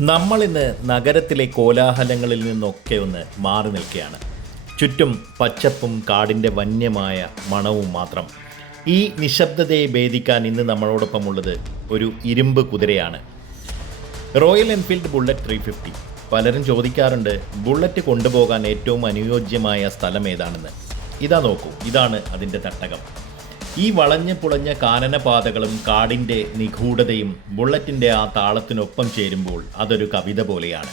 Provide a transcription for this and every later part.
നമ്മളിന്ന് നഗരത്തിലെ കോലാഹലങ്ങളിൽ നിന്നൊക്കെ ഒന്ന് മാറി നിൽക്കുകയാണ്. ചുറ്റും പച്ചപ്പും കാടിന്റെ വന്യമായ മണവും മാത്രം. ഈ നിശബ്ദതയെ ഭേദിക്കാൻ ഇന്ന് നമ്മളോടൊപ്പം ഉള്ളത് ഒരു ഇരുമ്പ് കുതിരയാണ്. Royal Enfield Bullet three fifty പലരും ചോദിക്കാറുണ്ട് ബുള്ളറ്റ് കൊണ്ടുപോകാൻ ഏറ്റവും അനുയോജ്യമായ സ്ഥലം ഏതാണെന്ന്. ഇതാ നോക്കൂ ഇതാണ് അതിന്റെ തട്ടകം. ഈ വളഞ്ഞ പുളഞ്ഞ കാനനപാതകളും കാടിന്റെ നിഗൂഢതയും ബുള്ളറ്റിന്റെ ആ താളത്തിനൊപ്പം ചേരുമ്പോൾ അതൊരു കവിത പോലെയാണ്.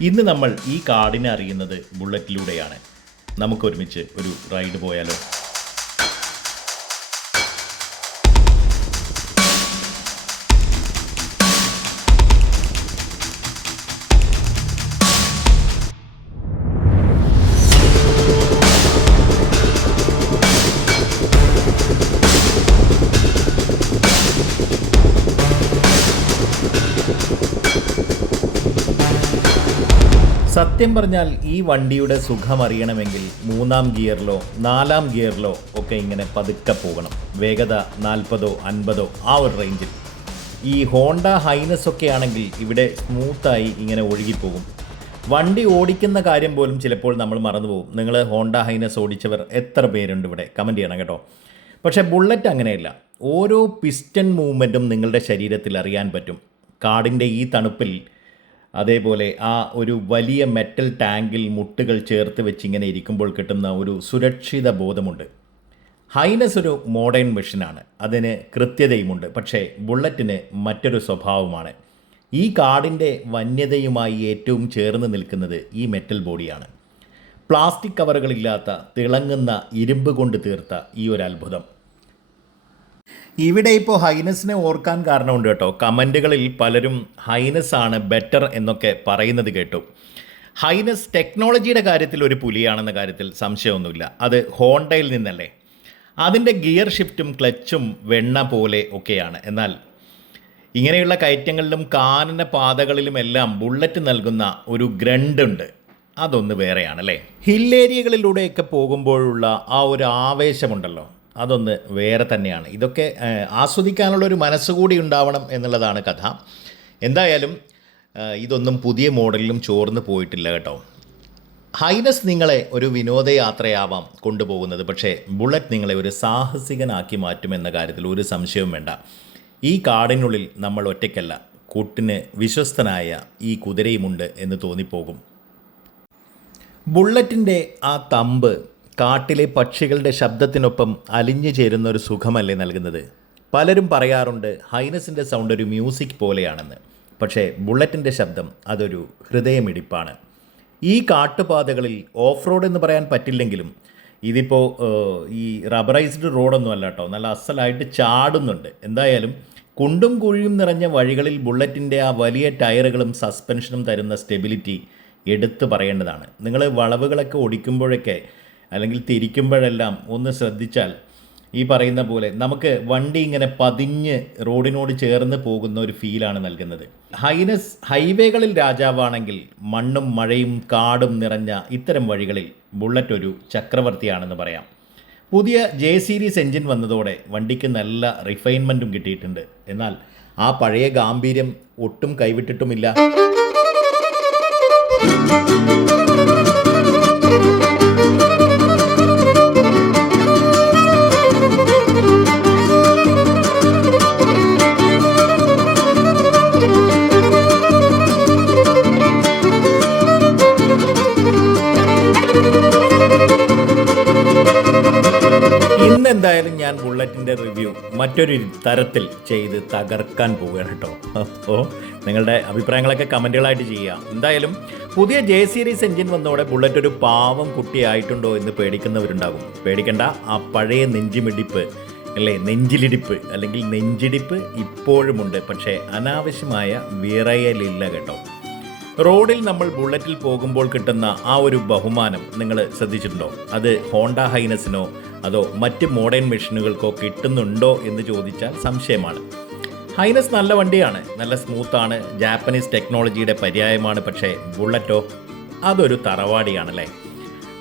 ഇന്ന് നമ്മൾ ഈ കാടിനെ അറിയുന്നത് ബുള്ളറ്റിലൂടെയാണ് നമുക്കൊരുമിച്ച് ഒരു റൈഡ് പോയാലോ? സത്യം പറഞ്ഞാൽ ഈ വണ്ടിയുടെ സുഖം അറിയണമെങ്കിൽ മൂന്നാം ഗിയറിലോ നാലാം ഗിയറിലോ ഒക്കെ ഇങ്ങനെ പതുക്കെ പോകണം. വേഗത നാൽപ്പതോ അൻപതോ ആ ഒരു റേഞ്ചിൽ. ഈ ഹോണ്ട ഹൈനസ് ഒക്കെ ആണെങ്കിൽ ഇവിടെ സ്മൂത്തായി ഇങ്ങനെ ഒഴുകിപ്പോകും. വണ്ടി ഓടിക്കുന്ന കാര്യം പോലും ചിലപ്പോൾ നമ്മൾ മറന്നുപോകും. നിങ്ങൾ ഹോണ്ട ഹൈനസ് ഓടിച്ചവർ എത്ര പേരുണ്ട് ഇവിടെ? കമന്റ് ചെയ്യണം കേട്ടോ. പക്ഷേ ബുള്ളറ്റ് അങ്ങനെയല്ല. ഓരോ പിസ്റ്റൺ മൂവ്മെന്റും നിങ്ങളുടെ ശരീരത്തിൽ അറിയാൻ പറ്റും. കാടിന്റെ ഈ തണുപ്പിൽ അതേപോലെ ആ ഒരു വലിയ മെറ്റൽ ടാങ്കിൽ മുട്ടുകൾ ചേർത്ത് വെച്ച് ഇങ്ങനെ ഇരിക്കുമ്പോൾ കിട്ടുന്ന ഒരു സുരക്ഷിത ബോധമുണ്ട്. ഹൈനസ് ഒരു മോഡേൺ മെഷീനാണ് അതിന് കൃത്യതയുമുണ്ട്. പക്ഷേ ബുള്ളറ്റിന് മറ്റൊരു സ്വഭാവമാണ്. ഈ കാടിന്റെ വന്യതയുമായി ഏറ്റവും ചേർന്ന് നിൽക്കുന്നത് ഈ മെറ്റൽ ബോഡിയാണ് പ്ലാസ്റ്റിക് കവറുകളില്ലാത്ത തിളങ്ങുന്ന ഇരുമ്പ് കൊണ്ട് തീർത്ത ഈ ഒരു അത്ഭുതം. ഇവിടെ ഇപ്പോൾ ഹൈനസിനെ ഓർക്കാൻ കാരണമുണ്ട് കേട്ടോ. കമന്റുകളിൽ പലരും ഹൈനസ് ആണ് ബെറ്റർ എന്നൊക്കെ പറയുന്നത് കേട്ടു. ഹൈനസ് ടെക്നോളജിയുടെ കാര്യത്തിൽ ഒരു പുലിയാണെന്ന കാര്യത്തിൽ സംശയമൊന്നുമില്ല. അത് ഹോണ്ടയിൽ നിന്നല്ലേ. അതിന്റെ ഗിയർ ഷിഫ്റ്റും ക്ലച്ചും വെണ്ണ പോലെ ഒക്കെയാണ്. എന്നാൽ ഇങ്ങനെയുള്ള കയറ്റങ്ങളിലും കാനന പാതകളിലുമെല്ലാം ബുള്ളറ്റ് നൽകുന്ന ഒരു ഗ്രണ്ട് ഉണ്ട്. അതൊന്ന് വേറെയാണല്ലേ. ഹില്ലേരിയകളിലൂടെയൊക്കെ പോകുമ്പോഴുള്ള ആ ഒരു ആവേശമുണ്ടല്ലോ. അതൊന്ന് വേറെ തന്നെയാണ്. ഇതൊക്കെ ആസ്വദിക്കാനുള്ള ഒരു മനസ്സുകൂടി ഉണ്ടാവണം എന്നുള്ളതാണ് കഥ. എന്തായാലും ഇതൊന്നും പുതിയ മോഡലിലും ചോർന്ന് പോയിട്ടില്ല കേട്ടോ. ഹൈനസ് നിങ്ങളെ ഒരു വിനോദയാത്രയാവാം കൊണ്ടുപോകുന്നത് പക്ഷേ ബുള്ളറ്റ് നിങ്ങളെ ഒരു സാഹസികനാക്കി മാറ്റുമെന്ന കാര്യത്തിൽ ഒരു സംശയവും വേണ്ട. ഈ കാടിനുള്ളിൽ നമ്മൾ ഒറ്റയ്ക്കല്ല കൂട്ടിന് വിശ്വസ്തനായ ഈ കുതിരയുമുണ്ട് എന്ന് തോന്നിപ്പോകും. ബുള്ളറ്റിന്റെ ആ തമ്പ് കാട്ടിലെ പക്ഷികളുടെ ശബ്ദത്തിനൊപ്പം അലിഞ്ഞു ചേരുന്ന ഒരു സുഖമല്ലേ നൽകുന്നത്? പലരും പറയാറുണ്ട് ഹൈനസിന്റെ സൗണ്ട് ഒരു മ്യൂസിക് പോലെയാണെന്ന്. പക്ഷേ ബുള്ളറ്റിന്റെ ശബ്ദം അതൊരു ഹൃദയമിടിപ്പാണ്. ഈ കാട്ടുപാതകളിൽ ഓഫ് റോഡ് എന്ന് പറയാൻ പറ്റില്ലെങ്കിലും ഇതിപ്പോൾ ഈ റബ്ബറൈസ്ഡ് റോഡൊന്നും അല്ല കേട്ടോ. നല്ല അസലായിട്ട് ചാടുന്നുണ്ട്. എന്തായാലും കുണ്ടും കുഴിയും നിറഞ്ഞ വഴികളിൽ ബുള്ളറ്റിന്റെ ആ വലിയ ടയറുകളും സസ്പെൻഷനും തരുന്ന സ്റ്റെബിലിറ്റി എടുത്തു പറയേണ്ടതാണ്. നിങ്ങൾ വളവുകളൊക്കെ ഓടിക്കുമ്പോഴൊക്കെ അല്ലെങ്കിൽ തിരിക്കുമ്പോഴെല്ലാം ഒന്ന് ശ്രദ്ധിച്ചാൽ ഈ പറയുന്ന പോലെ നമുക്ക് വണ്ടി ഇങ്ങനെ പതിഞ്ഞ് റോഡിനോട് ചേർന്ന് പോകുന്ന ഒരു ഫീലാണ് നൽകുന്നത്. ഹൈനസ് ഹൈവേകളിൽ രാജാവാണെങ്കിൽ മണ്ണും മഴയും കാടും നിറഞ്ഞ ഇത്തരം വഴികളിൽ ബുള്ളറ്റ് ഒരു ചക്രവർത്തിയാണെന്ന് പറയാം. പുതിയ ജെ സീരീസ് എൻജിൻ വന്നതോടെ വണ്ടിക്ക് നല്ല റിഫൈൻമെന്റും കിട്ടിയിട്ടുണ്ട്. എന്നാൽ ആ പഴയ ഗാംഭീര്യം ഒട്ടും കൈവിട്ടിട്ടുമില്ല. മറ്റൊരു തരത്തിൽ ചെയ്ത് തകർക്കാൻ പോവുകയാണ് കേട്ടോ. അപ്പോൾ നിങ്ങളുടെ അഭിപ്രായങ്ങളൊക്കെ കമന്റുകളായിട്ട് ചെയ്യുക. എന്തായാലും പുതിയ ജെ സീരീസ് എഞ്ചിൻ വന്നതോടെ ബുള്ളറ്റ് ഒരു പാവം കുട്ടിയായിട്ടുണ്ടോ എന്ന് പേടിക്കുന്നവരുണ്ടാകും. പേടിക്കണ്ട ആ പഴയ നെഞ്ചുമിടിപ്പ് അല്ലേ നെഞ്ചിലിടിപ്പ് അല്ലെങ്കിൽ നെഞ്ചിടിപ്പ് ഇപ്പോഴുമുണ്ട്. പക്ഷേ അനാവശ്യമായ വിറയലില്ല കേട്ടോ. റോഡിൽ നമ്മൾ ബുള്ളറ്റിൽ പോകുമ്പോൾ കിട്ടുന്ന ആ ഒരു ബഹുമാനം നിങ്ങൾ ശ്രദ്ധിച്ചിട്ടുണ്ടോ? അത് ഹോണ്ട ഹൈനസിനോ അതോ മറ്റ് മോഡേൺ മെഷീനുകൾക്കോ കിട്ടുന്നുണ്ടോ എന്ന് ചോദിച്ചാൽ സംശയമാണ്. ഹൈനസ് നല്ല വണ്ടിയാണ് നല്ല സ്മൂത്താണ് ജാപ്പനീസ് ടെക്നോളജിയുടെ പര്യായമാണ് പക്ഷേ ബുള്ളറ്റോ അതൊരു തറവാടിയാണല്ലേ?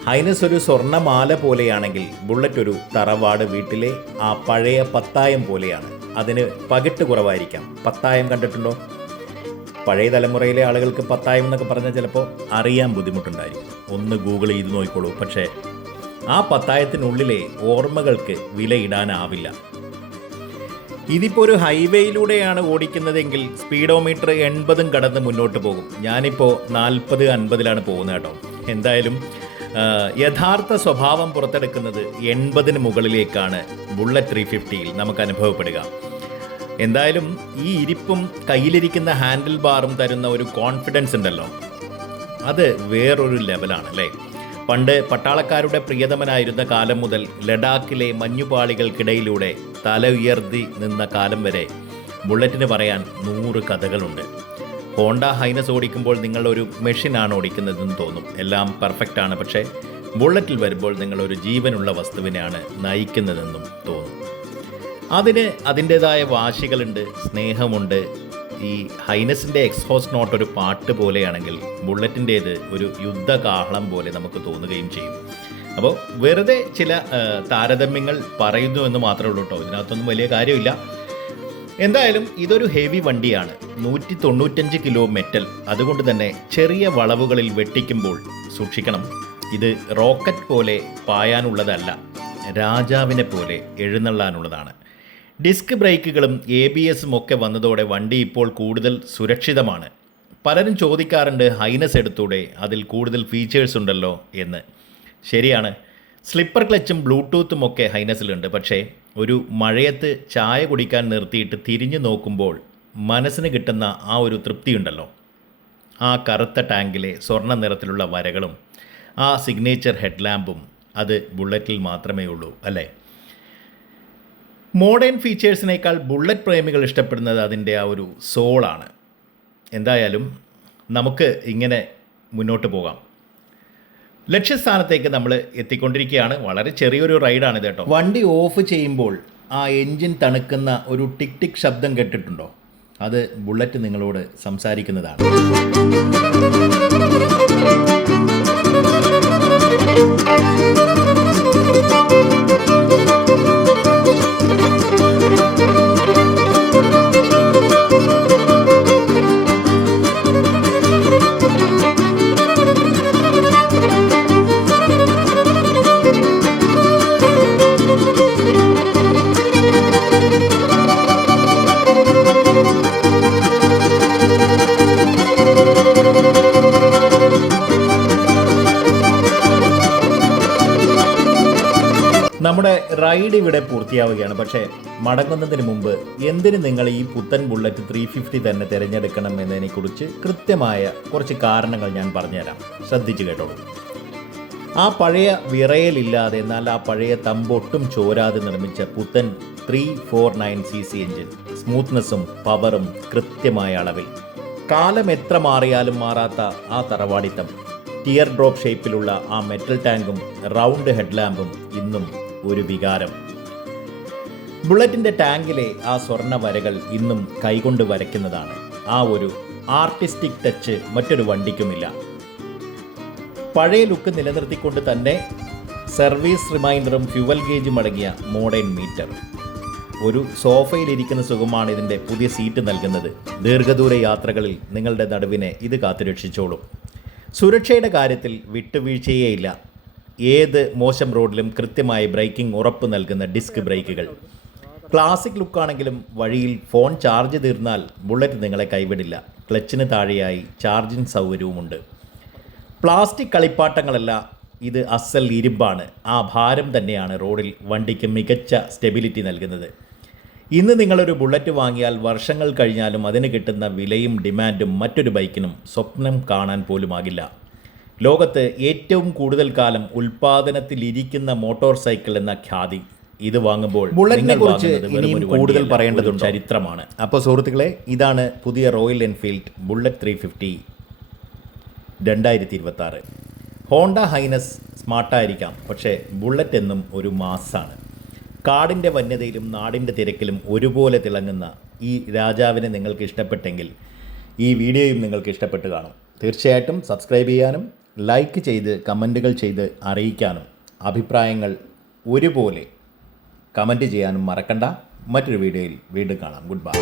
ഹൈനസ് ഒരു സ്വർണമാല പോലെയാണെങ്കിൽ ബുള്ളറ്റ് ഒരു തറവാട് വീട്ടിലെ ആ പഴയ പത്തായം പോലെയാണ്. അതിന് പകിട്ട് കുറവായിരിക്കാം. പത്തായം കണ്ടിട്ടുണ്ടോ? പഴയ തലമുറയിലെ ആളുകൾക്ക് പത്തായം എന്നൊക്കെ പറഞ്ഞാൽ ചിലപ്പോൾ അറിയാൻ ബുദ്ധിമുട്ടുണ്ടായിരിക്കും. ഒന്ന് ഗൂഗിൾ ചെയ്ത് നോക്കിക്കോളൂ. പക്ഷേ ആ പത്തായത്തിനുള്ളിലെ ഓർമ്മകൾക്ക് വിലയിടാനാവില്ല. ഇതിപ്പോൾ ഒരു ഹൈവേയിലൂടെയാണ് ഓടിക്കുന്നതെങ്കിൽ സ്പീഡോമീറ്റർ എൺപതും കടന്ന് മുന്നോട്ട് പോകും. ഞാനിപ്പോൾ നാൽപ്പത് അൻപതിലാണ് പോകുന്നത് കേട്ടോ. എന്തായാലും യഥാർത്ഥ സ്വഭാവം പുറത്തെടുക്കുന്നത് എൺപതിന് മുകളിലേക്കാണ്. ബുള്ളറ്റ് ത്രീ ഫിഫ്റ്റിയിൽ നമുക്ക് അനുഭവപ്പെടുക. എന്തായാലും ഈ ഇരിപ്പും കയ്യിലിരിക്കുന്ന ഹാൻഡിൽ ബാറും തരുന്ന ഒരു കോൺഫിഡൻസ് ഉണ്ടല്ലോ. അത് വേറൊരു ലെവലാണ് അല്ലേ? പണ്ട് പട്ടാളക്കാരുടെ പ്രിയതമനായിരുന്ന കാലം മുതൽ ലഡാക്കിലെ മഞ്ഞുപാളികൾക്കിടയിലൂടെ തല ഉയർത്തി നിന്ന കാലം വരെ ബുള്ളറ്റിന് പറയാൻ നൂറ് കഥകളുണ്ട്. ഹോണ്ട ഹൈനസ് ഓടിക്കുമ്പോൾ നിങ്ങൾ ഒരു മെഷീനാണ് ഓടിക്കുന്നതെന്ന് തോന്നും. എല്ലാം പെർഫെക്റ്റ് ആണ് പക്ഷേ ബുള്ളറ്റിൽ വരുമ്പോൾ നിങ്ങൾ ഒരു ജീവനുള്ള വസ്തുവിനെയാണ് നയിക്കുന്നതെന്നും തോന്നും. അതിന് അതിന്റേതായ വാശികളുണ്ട് സ്നേഹമുണ്ട് ഈ ഹൈനസിന്റെ എക്സ്ഹോസ് നോട്ട് ഒരു പാട്ട് പോലെയാണെങ്കിൽ ബുള്ളറ്റിന്റേത് ഒരു യുദ്ധകാഹളം പോലെ നമുക്ക് തോന്നുകയും ചെയ്യും. അപ്പോൾ വെറുതെ ചില താരതമ്യങ്ങൾ പറയുന്നു എന്ന് മാത്രമേ ഉള്ളൂ കേട്ടോ. ഇതിനകത്തൊന്നും വലിയ കാര്യമില്ല. എന്തായാലും ഇതൊരു ഹെവി വണ്ടിയാണ്. നൂറ്റി തൊണ്ണൂറ്റഞ്ച് കിലോ മെറ്റൽ. അതുകൊണ്ട് തന്നെ ചെറിയ വളവുകളിൽ വെട്ടിക്കുമ്പോൾ സൂക്ഷിക്കണം. ഇത് റോക്കറ്റ് പോലെ പായാനുള്ളതല്ല രാജാവിനെ പോലെ എഴുന്നള്ളാനുള്ളതാണ്. ഡിസ്ക് ബ്രേക്കുകളും എ ബി എസും ഒക്കെ വന്നതോടെ വണ്ടി ഇപ്പോൾ കൂടുതൽ സുരക്ഷിതമാണ്. പലരും ചോദിക്കാറുണ്ട് ഹൈനസ് എടുത്തൂടെ? അതിൽ കൂടുതൽ ഫീച്ചേഴ്സ് ഉണ്ടല്ലോ? എന്ന്. ശരിയാണ്. സ്ലിപ്പർ ക്ലച്ചും ബ്ലൂടൂത്തും ഒക്കെ ഹൈനസിലുണ്ട്. പക്ഷേ ഒരു മഴയത്ത് ചായ കുടിക്കാൻ നിർത്തിയിട്ട് തിരിഞ്ഞു നോക്കുമ്പോൾ മനസ്സിന് കിട്ടുന്ന ആ ഒരു തൃപ്തിയുണ്ടല്ലോ. ആ കറുത്ത ടാങ്കിലെ സ്വർണ നിറത്തിലുള്ള വരകളും ആ സിഗ്നേച്ചർ ഹെഡ്ലാമ്പും അത് ബുള്ളറ്റിൽ മാത്രമേ ഉള്ളൂ അല്ലേ? മോഡേൺ ഫീച്ചേഴ്സിനേക്കാൾ ബുള്ളറ്റ് പ്രേമികൾ ഇഷ്ടപ്പെടുന്നത് അതിന്റെ ആ ഒരു സോളാണ്. എന്തായാലും നമുക്ക് ഇങ്ങനെ മുന്നോട്ട് പോകാം. ലക്ഷ്യസ്ഥാനത്തേക്ക് നമ്മൾ എത്തിക്കൊണ്ടിരിക്കുകയാണ്. വളരെ ചെറിയൊരു റൈഡാണ് ഇത് കേട്ടോ. വണ്ടി ഓഫ് ചെയ്യുമ്പോൾ ആ എൻജിൻ തണുക്കുന്ന ഒരു ടിക് ടിക് ശബ്ദം കേട്ടിട്ടുണ്ടോ? അത് ബുള്ളറ്റ് നിങ്ങളോട് സംസാരിക്കുന്നതാണ്. നമ്മുടെ റൈഡ് ഇവിടെ പൂർത്തിയാവുകയാണ്. പക്ഷേ മടങ്ങുന്നതിന് മുമ്പ് എന്തിന് നിങ്ങൾ ഈ പുത്തൻ ബുള്ളറ്റ് ത്രീ ഫിഫ്റ്റി തന്നെ തിരഞ്ഞെടുക്കണം എന്നതിനെക്കുറിച്ച് കൃത്യമായ കുറച്ച് കാരണങ്ങൾ ഞാൻ പറഞ്ഞുതരാം. ശ്രദ്ധിച്ചു കേട്ടോളൂ. ആ പഴയ വിറയലില്ലാതെ എന്നാൽ ആ പഴയ തമ്പൊട്ടും ചോരാതെ നിർമ്മിച്ച പുത്തൻ three four nine C C engine സ്മൂത്ത്നെസ്സും പവറും കൃത്യമായ അളവിൽ. കാലം എത്ര മാറിയാലും മാറാത്ത ആ തറവാടിത്തം. ടിയർ ഡ്രോപ്പ് ഷേപ്പിലുള്ള ആ മെറ്റൽ ടാങ്കും റൗണ്ട് ഹെഡ്ലാമ്പും ഇന്നും ഒരു വികാരം. ബുള്ളറ്റിന്റെ ടാങ്കിലെ ആ സ്വർണ വരകൾ ഇന്നും കൈകൊണ്ട് വരയ്ക്കുന്നതാണ്. ആ ഒരു ആർട്ടിസ്റ്റിക് ടച്ച് മറ്റൊരു വണ്ടിക്കുമില്ല. പഴയ ലുക്ക് നിലനിർത്തിക്കൊണ്ട് തന്നെ സർവീസ് റിമൈൻഡറും ഫ്യുവൽ ഗേജും അടങ്ങിയ മോഡേൺ മീറ്റർ. ഒരു സോഫയിലിരിക്കുന്ന സുഖമാണ് ഇതിന്റെ പുതിയ സീറ്റ് നൽകുന്നത്. ദീർഘദൂര യാത്രകളിൽ നിങ്ങളുടെ നടുവിനെ ഇത് കാത്തുരക്ഷിച്ചോളും. സുരക്ഷയുടെ കാര്യത്തിൽ വിട്ടുവീഴ്ചയേയില്ല. ഏത് മോശം റോഡിലും കൃത്യമായി ബ്രേക്കിംഗ് ഉറപ്പ് നൽകുന്ന ഡിസ്ക് ബ്രേക്കുകൾ. ക്ലാസിക് ലുക്കാണെങ്കിലും വഴിയിൽ ഫോൺ ചാർജ് തീർന്നാൽ ബുള്ളറ്റ് നിങ്ങളെ കൈവിടില്ല. ക്ലച്ചിന് താഴെയായി ചാർജിങ് സൗകര്യവുമുണ്ട്. പ്ലാസ്റ്റിക് കളിപ്പാട്ടങ്ങളല്ല ഇത് അസൽ ഇരുമ്പാണ്. ആ ഭാരം തന്നെയാണ് റോഡിൽ വണ്ടിക്ക് മികച്ച സ്റ്റെബിലിറ്റി നൽകുന്നത്. ഇന്ന് നിങ്ങളൊരു ബുള്ളറ്റ് വാങ്ങിയാൽ വർഷങ്ങൾ കഴിഞ്ഞാലും അതിന് കിട്ടുന്ന വിലയും ഡിമാൻഡും മറ്റൊരു ബൈക്കിനും സ്വപ്നം കാണാൻ പോലുമാകില്ല. ലോകത്ത് ഏറ്റവും കൂടുതൽ കാലം ഉൽപാദനത്തിലിരിക്കുന്ന മോട്ടോർ സൈക്കിൾ എന്ന ഖ്യാതി ഇത് വാങ്ങുമ്പോൾ ബുള്ളറ്റിനെ കുറിച്ച് ഇനിയും കൂടുതൽ പറയേണ്ടതുണ്ട്? ചരിത്രമാണ്. അപ്പോൾ സുഹൃത്തുക്കളെ ഇതാണ് പുതിയ Royal Enfield Bullet three fifty രണ്ടായിരത്തി ഇരുപത്തി ആറ് ഹോണ്ട ഹൈനസ് സ്മാർട്ടായിരിക്കാം പക്ഷേ ബുള്ളറ്റ് എന്നും ഒരു മാസാണ്. കാടിന്റെ വന്യതയിലും നാടിന്റെ തിരക്കിലും ഒരുപോലെ തിളങ്ങുന്ന ഈ രാജാവിനെ നിങ്ങൾക്ക് ഇഷ്ടപ്പെട്ടെങ്കിൽ ഈ വീഡിയോയും നിങ്ങൾക്ക് ഇഷ്ടപ്പെട്ട് കാണും. തീർച്ചയായിട്ടും സബ്സ്ക്രൈബ് ചെയ്യാനും ലൈക്ക് ചെയ്ത് കമന്റുകൾ ചെയ്ത് അറിയിക്കാനും അഭിപ്രായങ്ങൾ ഒരുപോലെ കമന്റ് ചെയ്യാനും മറക്കണ്ട. മറ്റൊരു വീഡിയോയിൽ വീണ്ടും കാണാം. Good bye